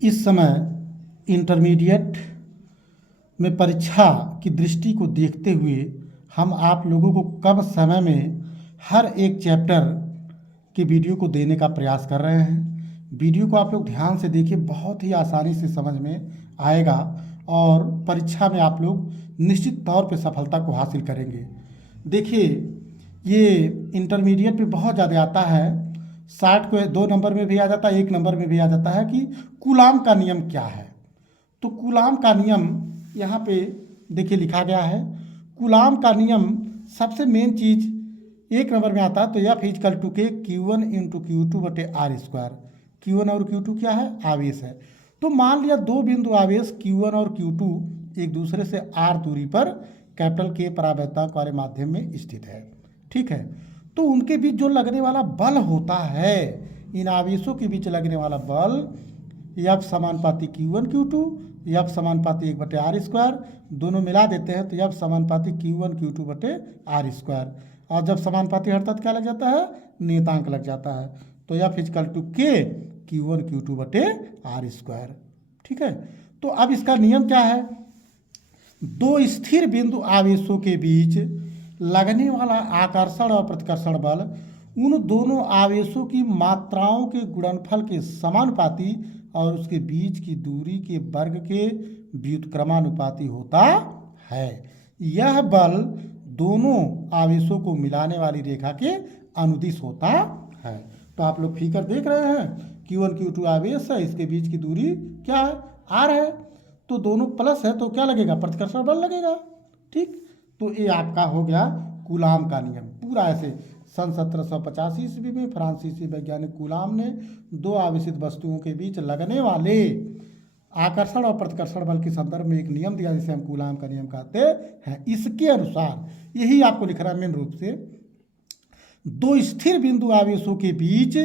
इस समय इंटरमीडिएट में परीक्षा की दृष्टि को देखते हुए हम आप लोगों को कम समय में हर एक चैप्टर की वीडियो को देने का प्रयास कर रहे हैं। वीडियो को आप लोग ध्यान से देखिए, बहुत ही आसानी से समझ में आएगा और परीक्षा में आप लोग निश्चित तौर पे सफलता को हासिल करेंगे। देखिए, ये इंटरमीडिएट में बहुत ज़्यादा आता है, 60 को 2 नंबर में भी आ जाता है, 1 नंबर में भी आ जाता है कि कूलाम का नियम क्या है। तो कूलाम का नियम यहाँ पे देखिए लिखा गया है। कूलाम का नियम सबसे मेन चीज़ 1 नंबर में आता है, तो F इजकल टू के Q1 इंटू Q2 बटे आर स्क्वायर। Q1 और Q2 क्या है? आवेश है। तो मान लिया दो बिंदु आवेश Q1 और Q2 एक दूसरे से r दूरी पर कैपिटल K परावैद्युतांक वाले माध्यम में स्थित है, ठीक है। तो उनके बीच जो लगने वाला बल होता है, इन आवेशों के बीच लगने वाला बल F समानुपाती Q1 Q2, F समानुपाती 1 बटे आर स्क्वायर, दोनों मिला देते हैं तो F समानुपाती Q1 Q2 बटे आर स्क्वायर। और जब समानुपाती हटता तो क्या लग जाता है? नियतांक लग जाता है। तो F इजकल टू के Q1 Q2 बटे आर स्क्वायर, ठीक है। तो अब इसका नियम क्या है? दो स्थिर बिंदु आवेशों के बीच लगने वाला आकर्षण और प्रतिकर्षण बल उन दोनों आवेशों की मात्राओं के गुणनफल के समानुपाती और उसके बीच की दूरी के वर्ग के व्युत्क्रमानुपाती होता है। यह बल दोनों आवेशों को मिलाने वाली रेखा के अनुदिश होता है। तो आप लोग फिगर देख रहे हैं, Q1 Q2 आवेश है, इसके बीच की दूरी क्या है? r है। तो दोनों प्लस है तो क्या लगेगा? प्रतिकर्षण बल लगेगा, ठीक। तो ये आपका हो गया कूलाम का नियम। पूरा ऐसे सन 1785 ईस्वी में फ्रांसीसी वैज्ञानिक कूलाम ने दो आवेशित वस्तुओं के बीच लगने वाले आकर्षण और प्रतिकर्षण बल के संदर्भ में एक नियम दिया, जिसे हम कूलाम का नियम कहते हैं। इसके अनुसार यही आपको लिख रहा है मेन रूप से, दो स्थिर बिंदु आवेशों के बीच,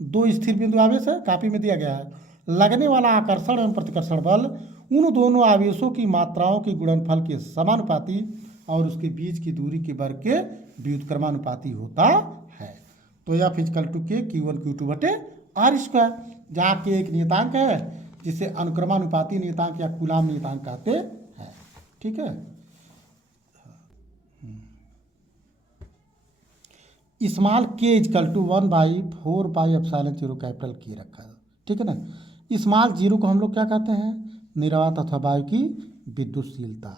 दो स्थिर बिंदु आवेश है, कॉपी में दिया गया है, लगने वाला आकर्षण एवं प्रतिकर्षण बल उन दोनों आवेशों की मात्राओं के गुणनफल के समानुपाती और उसके बीच की दूरी के वर्ग के व्युत्क्रमानुपाती होता है। तो यह फिजिकल टू के Q1 Q2 बटे आर स्क्वायर, जहाँ के एक नियतांक है जिसे अनुक्रमानुपाती नियतांक या कूलाम नियतांक कहते हैं, ठीक है। स्मॉल के इजकल टू 1/4πε0 कैपिटल के रखा है, ठीक है ना। स्मॉल जीरो को हम लोग क्या कहते हैं? निर्वात अथवा वायु की विद्युतशीलता।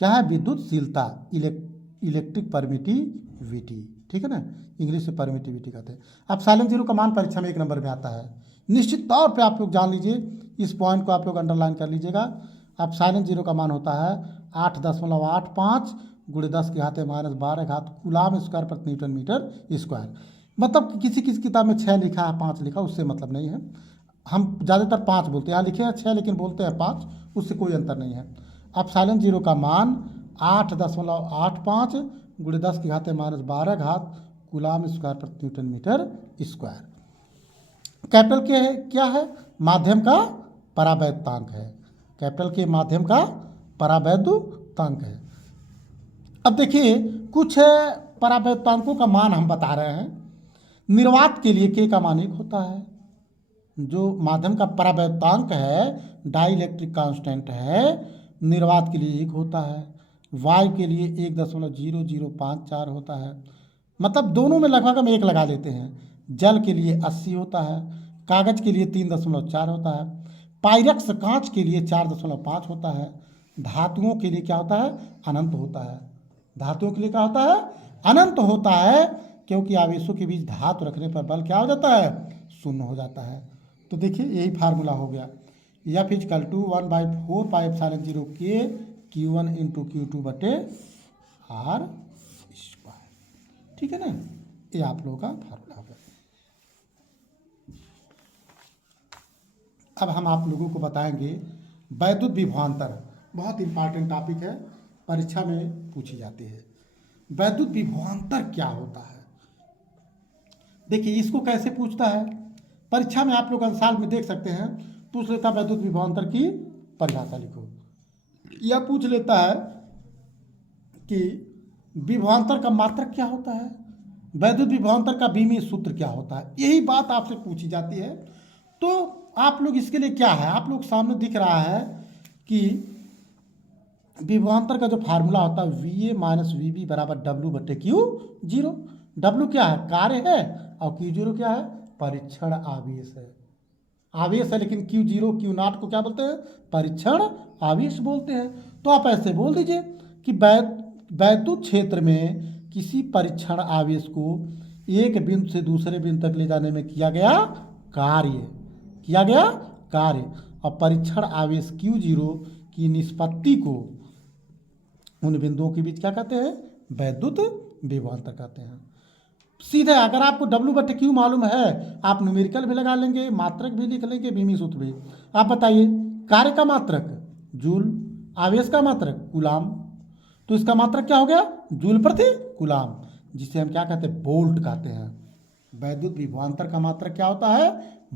क्या है? विद्युतशीलता, इलेक्ट्रिक परमिटिविटी, ठीक है ना, इंग्लिश में परमिटिविटी कहते हैं। अब साइलेंट जीरो का मान परीक्षा में 1 नंबर में आता है, निश्चित तौर पे आप लोग जान लीजिए, इस पॉइंट को आप लोग अंडरलाइन कर लीजिएगा। अब साइलेंट जीरो का मान होता है 8.85 गुणे 10 की घात -12 कूलाम स्क्वायर प्रति न्यूटन मीटर स्क्वायर। मतलब किसी किसी किताब में 6 लिखा है, 5 लिखा, उससे मतलब नहीं है। हम ज़्यादातर 5 बोलते हैं, यहाँ लिखे हैं 6 लेकिन बोलते हैं 5, उससे कोई अंतर नहीं है। अब साइलेंट जीरो का मान 8.85 गुणे 10 की घात -12 कूलाम स्क्वायर प्रति न्यूटन मीटर स्क्वायर। कैपिटल के है क्या है? माध्यम का परावैद्युतांक है। कैपिटल के माध्यम का परावैद्युतांक है। अब देखिए कुछ परावैद्युतांकों का मान हम बता रहे हैं। निर्वात के लिए के का मान 1 होता है, जो माध्यम का परावैद्युतांक है, डाइलेक्ट्रिक कांस्टेंट है, निर्वात के लिए 1 होता है। वायु के लिए 1.0054 होता है, मतलब दोनों में लगभग हम 1 लगा लेते हैं। जल के लिए 80 होता है, कागज के लिए 3.4 होता है, पाइरेक्स कांच के लिए 4.5 होता है, धातुओं के लिए क्या होता है? अनंत होता है। धातुओं के लिए क्या होता है? अनंत होता है, क्योंकि आवेशों के बीच धातु रखने पर बल क्या हो जाता है? 0 हो जाता है। तो देखिए यही फार्मूला हो गया, F इजकल टू 1/4πε0 के Q1 इंटू Q2 बटे आर स्क्वायर, ठीक है ना। ये आप लोगों का फार्मूला हो गया। अब हम आप लोगों को बताएंगे वैद्युत विभवांतर, बहुत इंपॉर्टेंट टॉपिक है, परीक्षा में पूछी जाती है। वैद्युत विभवांतर क्या होता है? देखिए इसको कैसे पूछता है, परीक्षा में आप लोग अंशाल में देख सकते हैं, पूछ लेता है वैद्युत विभवांतर की परिभाषा लिखो, या पूछ लेता है कि विभवांतर का मात्रक क्या होता है, वैद्युत विभवांतर का बीमीय सूत्र क्या होता है। यही बात आपसे पूछी जाती है। तो आप लोग इसके लिए क्या है, आप लोग सामने दिख रहा है कि विभवांतर का जो फार्मूला होता है V A minus V B बराबर डब्ल्यू बटे क्यू जीरो। डब्ल्यू क्या है, कार्य है, और क्यू जीरो क्या है, परीक्षण आवेश है। आवेश है लेकिन क्यू जीरो क्यू नॉट को क्या बोलते हैं, परीक्षण आवेश बोलते हैं। तो आप ऐसे बोल दीजिए कि वैद्युत क्षेत्र में किसी परीक्षण आवेश को एक बिंदु से दूसरे बिंदु तक ले जाने में किया गया कार्य और परीक्षण आवेश क्यू जीरो की निष्पत्ति को उन बिंदुओं के बीच क्या कहते हैं, वैद्युत विभवांतर कहते हैं। सीधे अगर आपको डब्ल्यू बटे क्यू मालूम है आप न्यूमेरिकल भी लगा लेंगे, मात्रक भी लिख लेंगे, बीमी सूत्र भी। आप बताइए, कार्य का मात्रक जूल, आवेश का मात्रक कूलाम, तो इसका मात्रक क्या हो गया, जूल प्रति कूलाम, जिसे हम क्या कहते हैं, वोल्ट कहते हैं। वैद्युत विभवांतर का मात्रक क्या होता है,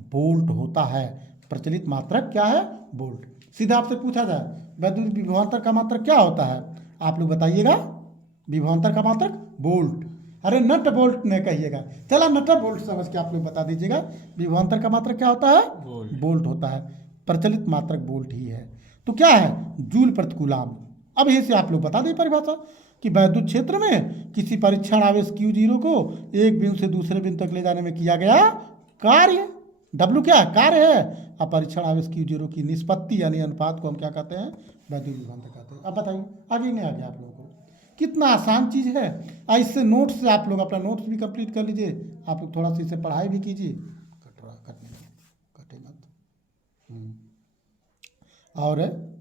वोल्ट होता है। प्रचलित मात्रक क्या है, वोल्ट। सीधा आपसे पूछा जाए वैद्युत विभवांतर का मात्रक क्या होता है, आप लोग बताइएगा, विभवांतर का मात्रक वोल्ट। अरे नट बोल्ट नहीं कहिएगा, चला नट बोल्ट समझ के आप लोग बता दीजिएगा। विभवांतर का मात्रक क्या होता है, वोल्ट होता है। प्रचलित मात्रक वोल्ट ही है। तो क्या है, जूल प्रति कूलाम। अब यही से आप लोग बता दें परिभाषा कि वैद्युत क्षेत्र में किसी परीक्षण आवेश क्यू जीरो को एक बिंदु से दूसरे बिंदु तक ले जाने में किया गया कार्य, डब्ल्यू क्या कार्य है, और परीक्षण आवेश क्यू जीरो की निष्पत्ति यानी अनुपात को हम क्या कहते हैं, वैद्युत विभवांतर कहते हैं। अब बताइए आगे नहीं आ गया आप लोगों को, कितना आसान चीज़ है। इससे नोट्स से आप लोग अपना नोट्स भी कंप्लीट कर लीजिए, आप लोग थोड़ा सा इससे पढ़ाई भी कीजिए, कटे मत। और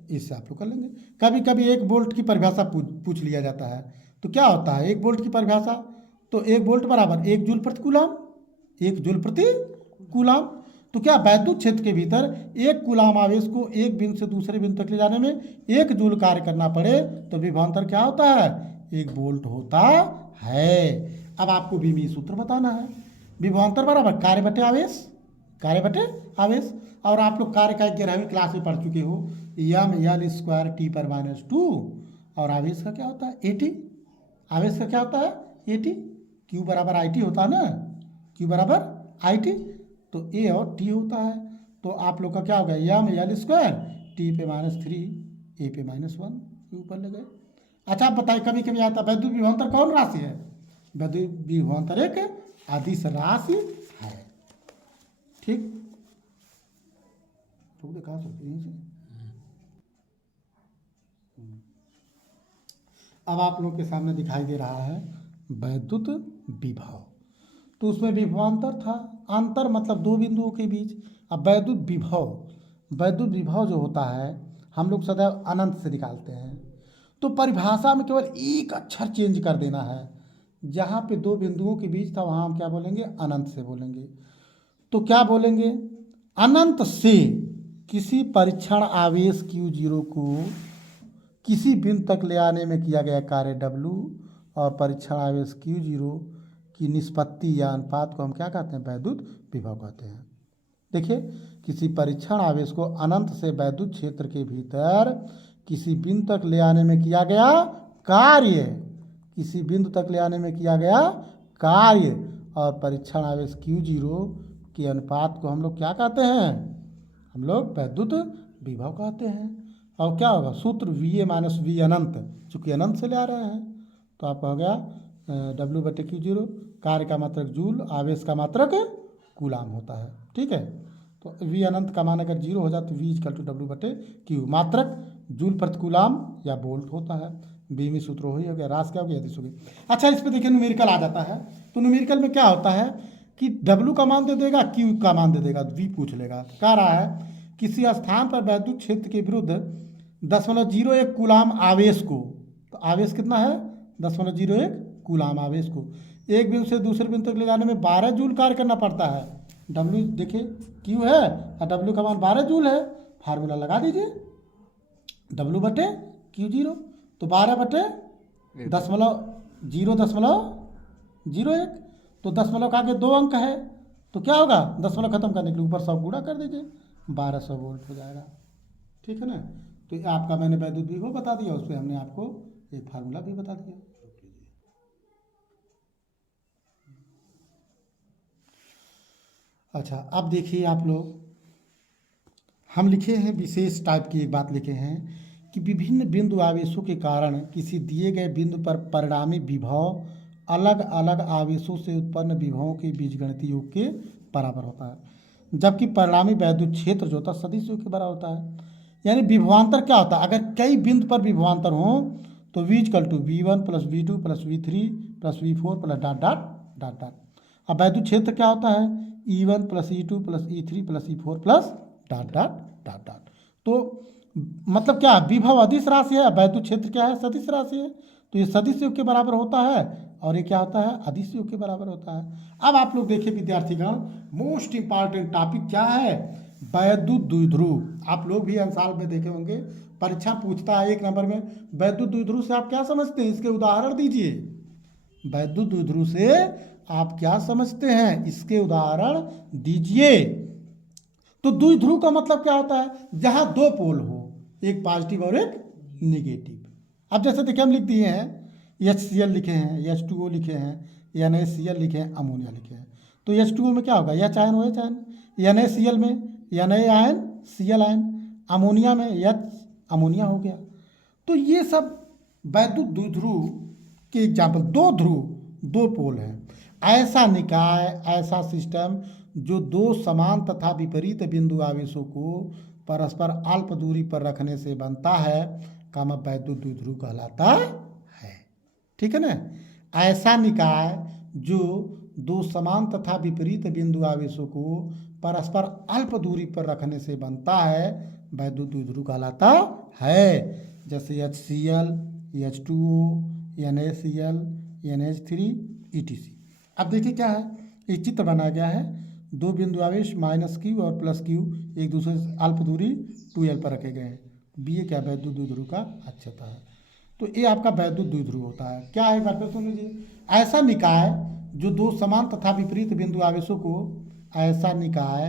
इससे आप लोग कर लेंगे। कभी कभी एक वोल्ट की परिभाषा पूछ लिया जाता है, तो क्या होता है एक वोल्ट की परिभाषा, तो एक वोल्ट बराबर एक जूल प्रति कूलाम, एक जूल प्रति कूलाम। तो क्या वैद्युत क्षेत्र के भीतर एक कूलाम आवेश को एक बिंदु से दूसरे बिंदु तक ले जाने में एक जूल कार्य करना पड़े तो विभवांतर क्या होता है, एक वोल्ट होता है। अब आपको बीमी सूत्र बताना है, विभवांतर बराबर कार्य बटे आवेश, कार्य बटे आवेश। और आप लोग कार्य का 11वीं क्लास में पढ़ चुके हो, यम एल स्क्वायर टी पर माइनस 2, और आवेश का क्या होता है, एटी। आवेश का क्या होता है, एटी। क्यू बराबर आई टी होता है ना, क्यू बराबर आई टी, तो ए और टी होता है। तो आप लोग का क्या होगा, यम एल स्क्वायर टी पे -3 ए पे -1 ऊपर लगे। अच्छा आप बताइए, कभी कभी आता वैद्युत विभवांतर कौन राशि है, वैद्युत विभवांतर एक अदिश राशि है। ठीक, तो कहाँ से अब आप लोग के सामने दिखाई दे रहा है वैद्युत विभव। तो उसमें विभवांतर था, अंतर मतलब दो बिंदुओं के बीच। अब वैद्युत विभव जो होता है हम लोग सदैव अनंत से निकालते हैं। तो परिभाषा में केवल एक अक्षर चेंज कर देना है, जहाँ पे दो बिंदुओं के बीच था वहाँ हम क्या बोलेंगे, अनंत से बोलेंगे। तो क्या बोलेंगे, अनंत से किसी परीक्षण आवेश क्यू जीरो को किसी बिंदु तक ले आने में किया गया कार्य डब्ल्यू और परीक्षण आवेश क्यू जीरो की निष्पत्ति या अनुपात को हम क्या कहते हैं, वैद्युत विभव कहते हैं। देखिए, किसी परीक्षण आवेश को अनंत से वैद्युत क्षेत्र के भीतर किसी बिंदु तक ले आने में किया गया कार्य, किसी बिंदु तक ले आने में किया गया कार्य और परीक्षण आवेश क्यू जीरो के अनुपात को हम लोग क्या कहते हैं, हम लोग वैद्युत विभव कहते हैं। और क्या होगा, सूत्र वी ए माइनस वी अनंत, चूंकि अनंत से ले आ रहे हैं तो आप हो गया डब्ल्यू बटे क्यू जीरो, कार्य का मात्रक जूल, आवेश का मात्रक कूलाम होता है। ठीक है, तो वी अनंत का मान अगर जीरो हो जाए तो वी इक्वल टू डब्ल्यू बटे क्यू, मात्रक जूल प्रति कूलाम या वोल्ट होता है। बीमी सूत्र हो गया, रास क्या हो गया, अदिश हो गई। अच्छा, इस पर देखिए न्यूमेरिकल आ जाता है। तो न्यूमेरिकल में क्या होता है कि डब्ल्यू का मान दे देगा, क्यू का मान दे देगा, वी पूछ लेगा। कह रहा है किसी स्थान पर वैद्युत क्षेत्र के विरुद्ध 0.01 कूलाम आवेश को, तो आवेश कितना है 0.01 कूलाम आवेश को एक बिंदु से दूसरे बिंदु तक ले जाने में 12 जूल कार्य करना पड़ता है। डब्ल्यू देखिए क्यू है और डब्ल्यू का मान 12 जूल है, फार्मूला लगा दीजिए डब्ल्यू बटे क्यू जीरो, तो 12 बटे 0.01, तो दशमलव का आगे 2 अंक है तो क्या होगा, दशमलव खत्म करने के लिए ऊपर 100 गुणा कर दीजिए, 1200 वोल्ट हो जाएगा। ठीक है ना, तो आपका मैंने वैद्युत विभव बता दिया, उस पर हमने आपको एक फार्मूला भी बता दिया। अच्छा, अब देखिए आप लोग हम लिखे हैं विशेष टाइप की एक बात लिखे हैं कि विभिन्न बिंदु आवेशों के कारण किसी दिए गए बिंदु पर परिणामी विभव अलग अलग आवेशों से उत्पन्न विभवों के बीजगणितीय योग के बराबर होता है, जबकि परिणामी वैद्युत क्षेत्र जो होता है सदिश योग के बराबर होता है। यानी विभवांतर क्या होता है, अगर कई बिंदु पर विभवांतर हो तो V equal to V1 plus V2 plus V3 plus V4 plus dot dot dot dot. अब वैद्युत क्षेत्र क्या होता है, E1 plus E2 plus E3 plus E4 plus dot dot dot dot. तो मतलब क्या, विभव अदिश राशि है, वैद्युत क्षेत्र क्या है, सदिश राशि है, तो ये सदिश योग के बराबर होता है और ये क्या होता है, अदिश योग के बराबर होता है। अब आप लोग देखिए विद्यार्थीगण, मोस्ट इंपॉर्टेंट टॉपिक क्या है, वैद्युत द्विध्रुव। आप लोग भी हर साल में देखे होंगे, परीक्षा पूछता है 1 नंबर में, वैद्युत द्विध्रुव से आप क्या समझते हैं, इसके उदाहरण दीजिए। वैद्युत द्विध्रुव से आप क्या समझते हैं, इसके उदाहरण दीजिए। तो द्विध्रुव का मतलब क्या होता है, जहां दो पोल हो, एक पॉजिटिव और एक निगेटिव। अब जैसे देखिए हम लिख दिए हैं HCl लिखे हैं, H2O लिखे हैं, NaCl लिखे हैं, अमोनिया लिखे हैं। तो H2O में क्या होगा, H ion OH ion, NaCl में Na ion Cl ion, ammonia में H अमोनिया हो गया। तो ये सब वैद्युत द्विध्रुव के एग्जाम्पल। दो ध्रुव, दो पोल हैं, ऐसा निकाय, ऐसा सिस्टम जो दो समान तथा विपरीत बिंदु आवेशों को परस्पर अल्प दूरी पर रखने से बनता है, काम वैद्युत द्विध्रुव कहलाता है। ठीक है ना। ऐसा निकाय जो दो समान तथा विपरीत बिंदु आवेशों को परस्पर अल्प दूरी पर रखने से बनता है, वैद्युत द्विध्रुव कहलाता है। जैसे HCl, H2O, NaCl, NH3, etc। अब देखिए क्या है, एक चित्र बनाया गया है, दो बिंदु आवेश -Q और +Q एक दूसरे से अल्प दूरी 2L पर रखे गए हैं। ये क्या, वैद्युत द्विध्रुव का अक्षता है। तो ये आपका वैद्युत द्विध्रुव होता है। क्या है, एक बार फिर सुन लीजिए। ऐसा निकाय जो दो समान तथा विपरीत बिंदु आवेशों को, ऐसा निकाय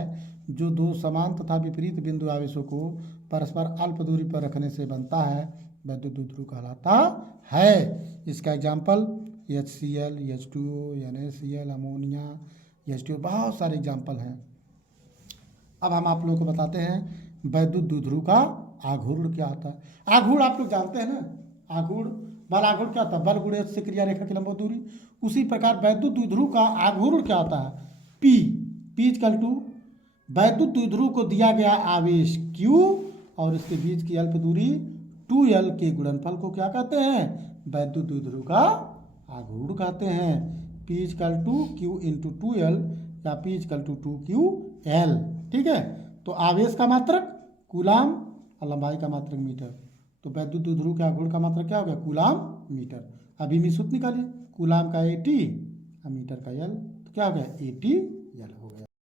जो दो समान तथा विपरीत बिंदु आवेशों को परस्पर अल्प दूरी पर रखने से बनता है, वैद्युत द्विध्रुव कहलाता है। इसका example HCl, H2O, NaCl, ammonia, H2O, बहुत सारे एग्जाम्पल हैं। अब हम आप लोगों को बताते हैं वैद्युत द्विध्रुव का आघूर्ण क्या होता है। आघूर्ण आप लोग जानते हैं ना, आघूर्ण बल आघूर्ण क्या होता है, बल गुणे से क्रिया रेखा की लंबवत दूरी। उसी प्रकार वैद्युत द्विध्रुव का आघूर्ण क्या होता है, P इक्वल टू वैद्युत द्विध्रुव को दिया गया आवेश Q और इसके बीच की अल्प दूरी 2L के गुणनफल को क्या कहते हैं, वैद्युत द्विध्रुव का आघूर्ण कहते हैं। P equal to Q into 2L या P इक्वल टू 2QL। ठीक है। तो आवेश का मात्रक कूलाम और लंबाई का मात्रक मीटर। तो वैद्युत द्विध्रुव के आघूर्ण का मात्रक क्या हो गया, कूलाम मीटर। अभी मी सूत्र निकालिए, कूलाम का AT और मीटर का L, तो क्या हो गया, ATL हो गया।